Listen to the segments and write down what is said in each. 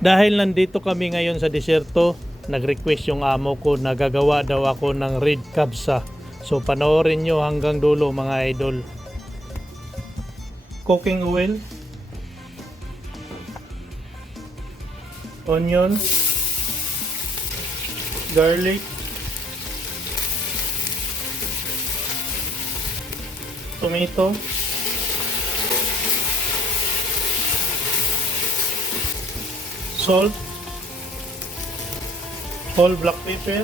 Dahil nandito kami ngayon sa disyerto, nag-request yung amo ko na gagawa daw ako ng red kabsa. So panoorin nyo hanggang dulo mga idol. Cooking oil, onion, garlic, tomato, salt, whole black pepper,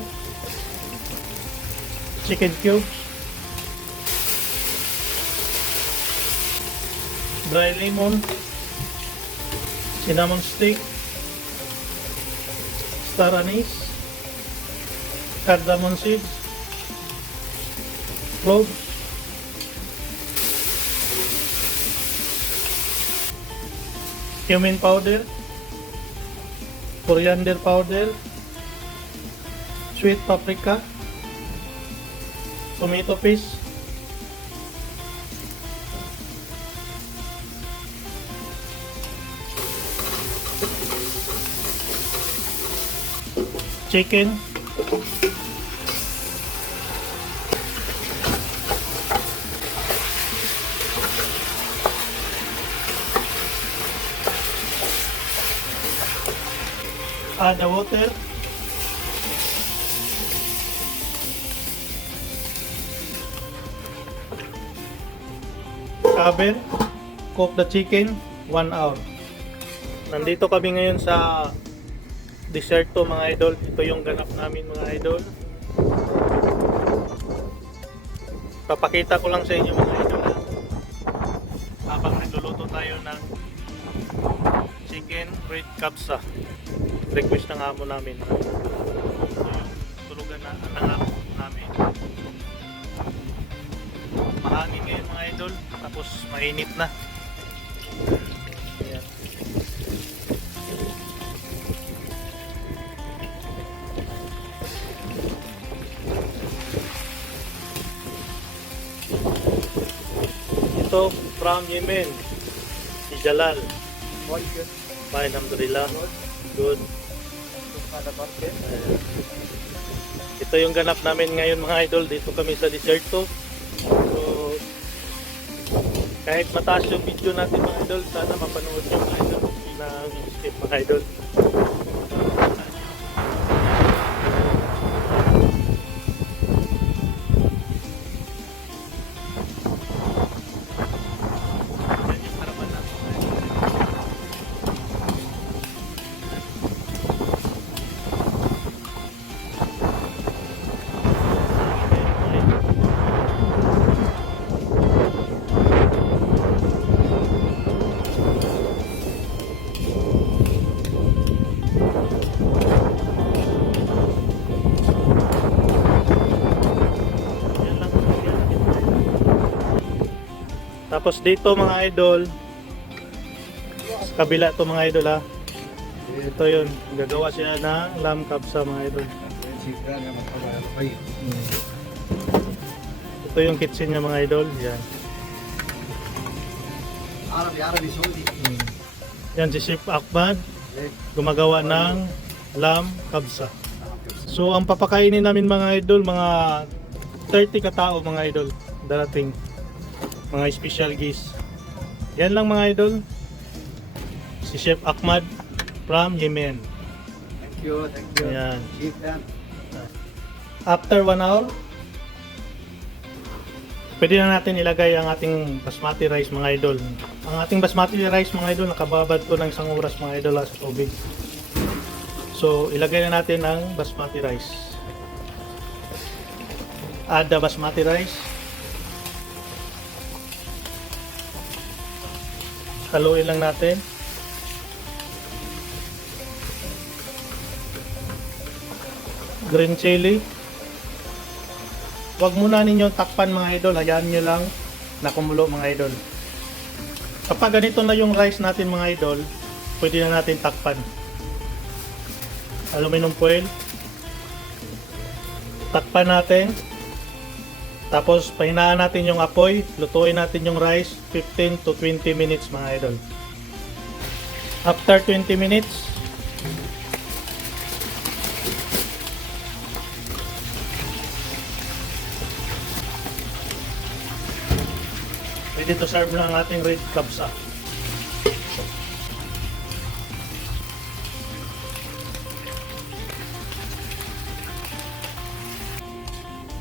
chicken cubes, dry lemon, cinnamon stick, star anise, cardamom seeds, cloves, cumin powder, coriander powder, sweet paprika, tomato paste, chicken, add the water, cover, cook the chicken 1 hour. Nandito kami ngayon sa desierto mga idol. Ito yung ganap namin mga idol. Papakita ko lang sa inyo mga idol habang nagluluto tayo ng chicken red kabsa. Request ng amo namin. Ito yung tulugan na ng amo namin. Mahangin ngayon mga idol, tapos mainit na. Ayan. Ito from Yemen, si Jalal. Fine, alhamdulillah. Good. Ito yung ganap namin ngayon mga idol. Dito kami sa desierto. So, kahit mataas yung video natin mga idol, sana mapanood nyo mga idol. Nang skip mga idol. Yan yung harapan natin mga idol. Tapos dito mga idol, sa kabila to mga idol ha. Ito yun, gagawa siya ng lamb kabsa mga idol. Ito yung kitchen niya mga idol, yan. Yan si Chef Ahmad, gumagawa ng lamb kabsa. So ang papakainin namin mga idol, mga 30 katao mga idol, darating. Mga special guests. Yan lang mga idol. Si Chef Ahmad from Yemen. Thank you. Ayan. Keep that. After 1 hour, pwede na natin ilagay ang ating basmati rice mga idol. Ang ating basmati rice mga idol, nakababad to ng 1 oras mga idol sa tubig. So ilagay na natin ang basmati rice. Add the basmati rice. Haluin lang natin. Green chili. Huwag muna ninyong takpan mga idol. Hayaan nyo lang na kumulo mga idol. Kapag ganito na yung rice natin mga idol, pwede na natin takpan. Aluminum foil. Takpan natin. Tapos pahinaan natin yung apoy, lutuin natin yung rice 15 to 20 minutes mga idol. After 20 minutes, Ready to serve na ang ating red kabsa.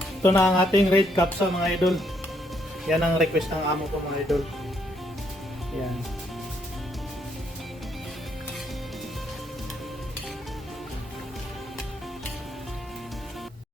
Ito na ang ating red kabsa mga idol. Yan ang request ng amo ko mga idol. Yan.